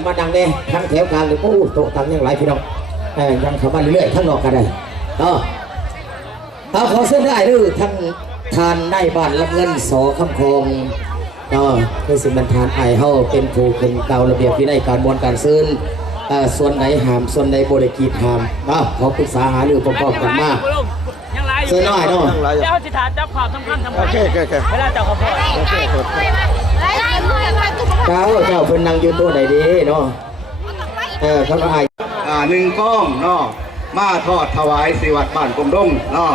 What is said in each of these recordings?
กันมาดังเนี่ยทั้งแถวกลางหรือผู้โตตังยังหลายพี่น้องยังเข้ามาเรื่อยๆทั้งนอกกันได้เอาขอเส้นได้หรือทั้งทานได้บ้านรับเงินสอคำคงคือสิ่งบันทานไอเฮาเป็นผู้เป็นเก่าระเบียบที่ได้การมวลการซื้อส่วนไหนหามส่วนไหนบริกีหามขอปรึกษาหารือประกอบกันมากเสื้อน้อยเนาะเจ้าจิตฐานจับความสำคัญโอเคเวลาเจ้าขอพรเจ้าเพิ่นนั่งอยู่ตัวไหนดีเนาะเขาก็หนึ่งก้องเนาะมาทอดถวายสิวัดบ้านกลมดงเนาะ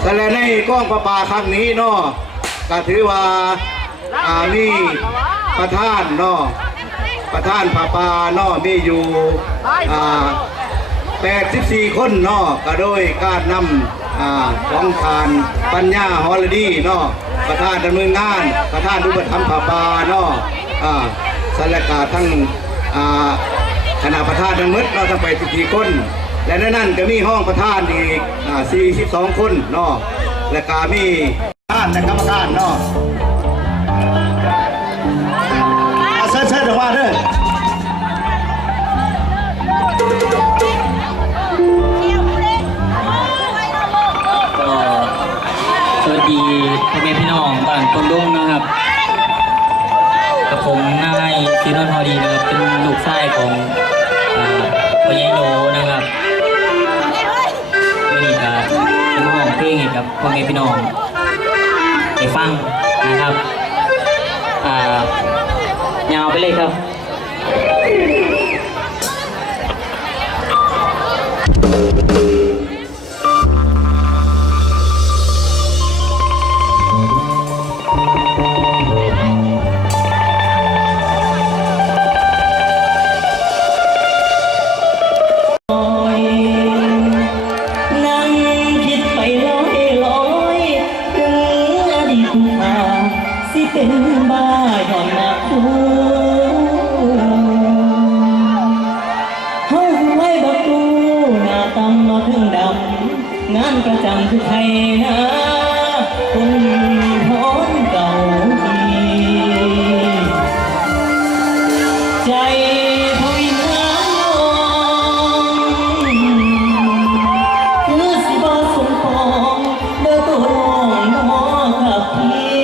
แต่ในก้องประปาครั้งนี้เนาะก็ถือว่านี่ประธานเนาะประธานประปาเนาะมีอยู่84 คนเนาะก็โดยการนำของทานปัญญาฮอลดีเนาะประธานดำเนินงานประธานอุปถัมภ์ประปาเนาะสารกาทั้งคณะประธานทั้งหมดเราทั้งไป14 คนและนั่นก็มีห้องประธานอีก42 คนเนาะและก็มีท่านและกรรมการเนาะเชิญออกมาเด้อสวัสดีพ่อแม่พี่น้องบ้านต้นดงนะครับกับผมนายซีนนท์ฮอดีนะครับเป็นลูกชายของพ่อใหญ่โนนะครับไม่นี่ก็เป็นห้องเพลงให้กับพ่อแม่พี่น้องได้ฟังนะครับยาวไปเลยครับเป็นบ้าย้อนมาคูเฮาไว้บักตูหน้าตำมาถึงดำงานประจำคือไทยนะคนท้อนเก่าใจทวินน้ำนองคือสิบ่สมปองเด้อตัวน้องน้อกับพี่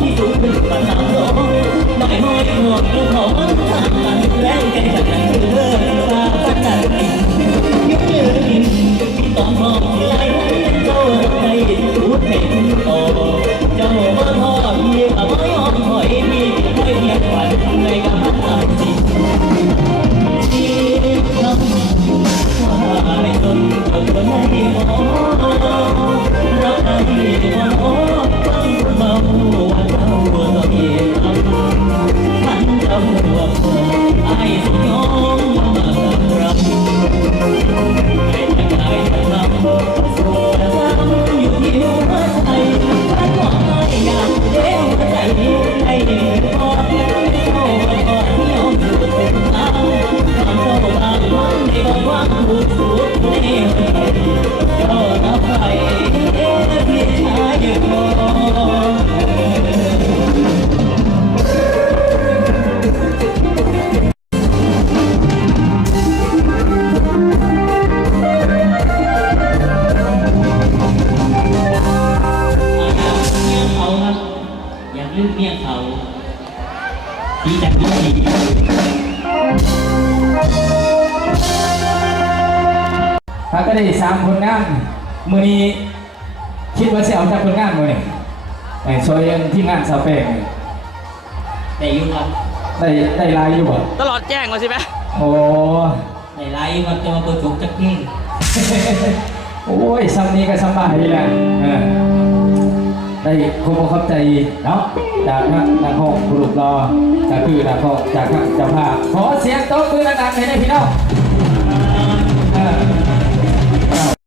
ที่สูงขึ้นกว่า300หน่อยห้อยหนวกลูกขอมันทางกันแรงใจจากนั้นคือเลิศตาพันนั้นยกมือกินตอนมองที่ไหลเจ้าใจรู้เห็นโตเจ้ามาทอดมีกับไม้หอมหอยมีไม่เพียงฝันในกับพันตาจิตชีวิตน้ำว่าไม่สนกับคนไหนหมอรักใครบ่หมอฟังเบาว่าเจ้าต้องเย็นมันเจ้าว่าพอไอ้สิยอมมากับเรา อยู่ที่หัวใจฉันบอกไม่อยากเลี้ยงใจให้เด็กพอที่เขาก่อนที่ยอมสุดเป็นทางความโศกบางวันในบางวันถูกสุดในเจ้านับไปพี่ชายพอลืมเมียเขาดีจังดีถ้าก็ได้3 ผลงานมือนี้คิดว่าจะเอาจากผลงานมือนี่แต่ช่วยที่งานสาวแป้ง ได้ยุ่งครับ ได้ลายอยู่บ่ ตลอดแจ้งมาสิไหม โอ้ ได้ไล่ครับจะมาเปิดจุกจักเก่ง โอ้ยซ้ำนี้ก็สบายแหละได้คงเข้าใจเนาะจากนักห้องผู้รูปรอก็คือนักห้องจากเจ้าภาพขอเสียงโต๊ะมือดังๆให้ได้พี่น้อง